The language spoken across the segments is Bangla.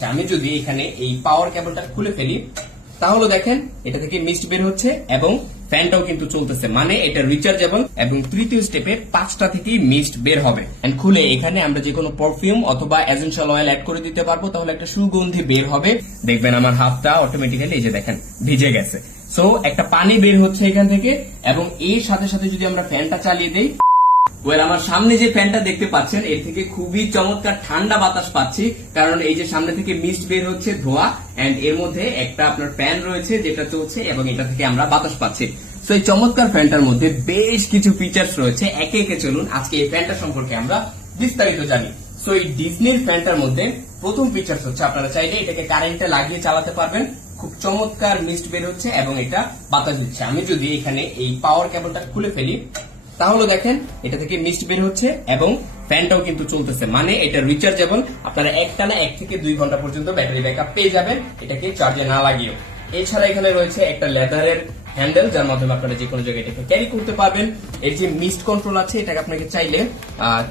আমি যদি এখানে এই পাওয়ার কেবলটা খুলে ফেলি তাহলে দেখেন এটা থেকে মিস্ট বের হচ্ছে এবং ফ্যানটাও কিন্তু চলতেছে, মানে এটা রিচার্জেবল এবং তৃতীয় স্টেপে 5টা থেকেই মিস্ট বের হবে। এন্ড খুলে এখানে আমরা যে কোনো পারফিউম অথবা এসেনশিয়াল অয়েল অ্যাড করে দিতে পারবো, তাহলে একটা সুগন্ধি বের হবে। দেখবেন আমার হাতটা অটোমেটিক্যালি এই যে দেখেন ভিজে গেছে। সো একটা পানি বের হচ্ছে এখান থেকে এবং এর সাথে সাথে যদি আমরা ফ্যানটা চালিয়ে দেই, আমার সামনে যে ফ্যানটা দেখতে পাচ্ছেন এর থেকে খুবই চমৎকার ঠান্ডা বাতাস পাচ্ছি, কারণ এই যে সামনে থেকে মিস্ট বের হচ্ছে ধোয়া, এন্ড এর মধ্যে একটা আপনার ফ্যান রয়েছে যেটা চলছে এবং এটা থেকে আমরা বাতাস পাচ্ছি। তো এই চমৎকার ফ্যানটার মধ্যে বেশ কিছু ফিচার্স রয়েছে, একে একে চলুন আজকে এই ফ্যানটা সম্পর্কে আমরা বিস্তারিত জানি। সো এই ডিজনির ফ্যানটার মধ্যে প্রথম ফিচার্স হচ্ছে আপনারা চাইলে এটাকে কারেন্টে লাগিয়ে চালাতে পারবেন। খুব চমৎকার মিস্ট বের হচ্ছে এবং এটা বাতাস দিচ্ছে। আমি যদি এখানে এই পাওয়ার কেবলটা খুলে ফেলি তাহলে দেখেন এটা থেকে মিস্ট বের হচ্ছে এবং ফ্যানটাও কিন্তু চলতেছে, মানে এটা রিচার্জেবল। আপনারা একটানা 1 থেকে 2 ঘন্টা পর্যন্ত ব্যাটারি ব্যাকআপ পেয়ে যাবেন এটাকে চার্জে না লাগিয়েও। এছাড়া এখানে রয়েছে একটা লেদারের হ্যান্ডেল, যার মাধ্যমে আপনারা যে কোনো জায়গায় এটাকে ক্যারি করতে পারবেন। এর যে মিস্ট কন্ট্রোল আছে এটাকে আপনাকে চাইলে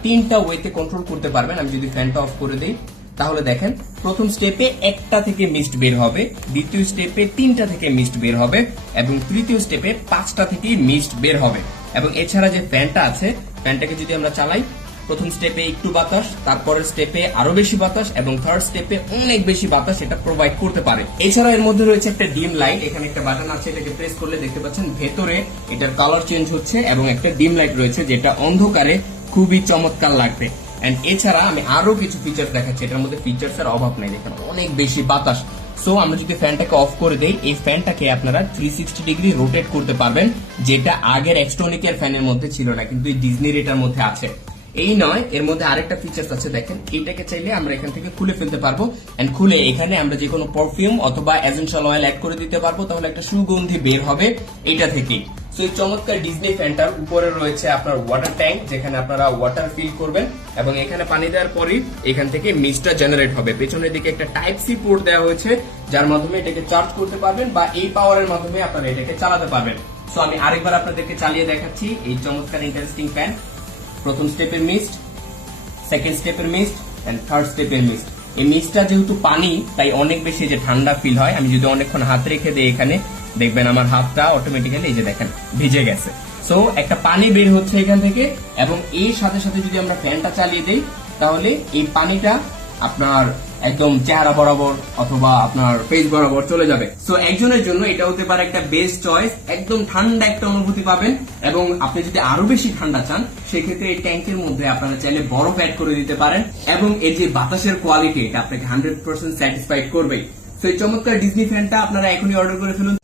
3টা ওয়েতে কন্ট্রোল করতে পারবেন। আমি যদি ফ্যানটা অফ করে দিই তাহলে দেখেন প্রথম স্টেপে 1টা থেকে মিস্ট বের হবে, দ্বিতীয় স্টেপে 3টা থেকে মিস্ট বের হবে এবং তৃতীয় স্টেপে 5টা থেকে মিস্ট বের হবে। এবং এছাড়া যে ফ্যানটা আছে ফ্যানটাকে যদি আমরা চালাই, প্রথম স্টেপে একটু বাতাস, তারপরের স্টেপে আরো বেশি বাতাস এবং থার্ড স্টেপে অনেক বেশি বাতাস এটা প্রোভাইড করতে পারে। এছাড়া এর মধ্যে রয়েছে একটা ডিম লাইট, এখানে একটা বাটন আছে, এটাকে প্রেস করলে দেখতে পাচ্ছেন ভেতরে এটার কালার চেঞ্জ হচ্ছে এবং একটা ডিম লাইট রয়েছে যেটা অন্ধকারে খুবই চমৎকার লাগবে। এন্ড এছাড়া আমি আরো কিছু ফিচার দেখাচ্ছি, এটার মধ্যে ফিচার্স এর অভাব নাই, দেখেন অনেক বেশি বাতাস। সো আমরা যদি ফ্যানটাকে অফ করে দেই, এই ফ্যানটাকে আপনারা 360 ডিগ্রি রোটেট করতে পারবেন, যেটা আগের এক্সট্রনিকের ফ্যানের মধ্যে ছিল না, কিন্তু এই ডিজনির এটার মধ্যে আছে। এই নয়, এর মধ্যে আরেকটা ফিচার্স আছে, দেখেন এটাকে চাইলে আমরা এখান থেকে খুলে ফেলতে পারবো এন্ড খুলে এখানে আমরা যে কোনো পারফিউম অথবা এসেনশিয়াল অয়েল অ্যাড করে দিতে পারবো, তাহলে একটা সুগন্ধি বের হবে এটা থেকেই। সো এই চমৎকার ডিজনি ফ্যানটার উপরে রয়েছে আপনার ওয়াটার ট্যাঙ্ক, যেখানে আপনারা ওয়াটার ফিল করবেন এবং এখানে পানি দেওয়ার পরই এখান থেকে মিস্টটা জেনারেট হবে। পেছনের দিকে একটা টাইপ সি পোর্ট দেওয়া হয়েছে, যার মাধ্যমে এটাকে চার্জ করতে পারবেন বা এই পাওয়ারের মাধ্যমে আপনারা এটাকে চালাতে পারবেন। সো আমি আরেকবার আপনাদেরকে চালিয়ে দেখাচ্ছি এই চমৎকার ইন্টারেস্টিং ফ্যান। প্রথম স্টেপের মিস্ট, সেকেন্ড স্টেপের মিস্ট এন্ড থার্ড স্টেপের মিস্ট। এই মিস্টটা যেহেতু পানি তাই অনেক বেশি যে ঠান্ডা ফিল হয়। আমি যদি অনেকক্ষণ হাত রেখে দিই এখানে, দেখবেন আমার হাতটা অটোমেটিক্যালি এই যে দেখেন ভিজে গেছে। সো একটা পানি বের হচ্ছে এখান থেকে এবং এর সাথে সাথে যদি আমরা ফ্যানটা চালিয়ে দেই তাহলে এই পানিটা আপনার একদম চেহারা বরাবর অথবা আপনার ফেস বরাবর চলে যাবে। সো একজনের জন্য এটা হতে পারে একটা বেস্ট চয়েস, একদম ঠান্ডা একটা অনুভূতি পাবেন। এবং আপনি যদি আরো বেশি ঠান্ডা চান সেক্ষেত্রে এই ট্যাঙ্কের মধ্যে আপনারা চাইলে বরফ অ্যাড করে দিতে পারেন এবং এর যে বাতাসের কোয়ালিটি এটা আপনাকে 100% স্যাটিসফাইড করবে। সো এই চমৎকার ডিজনি ফ্যানটা আপনারা এখনই অর্ডার করে ফেলুন।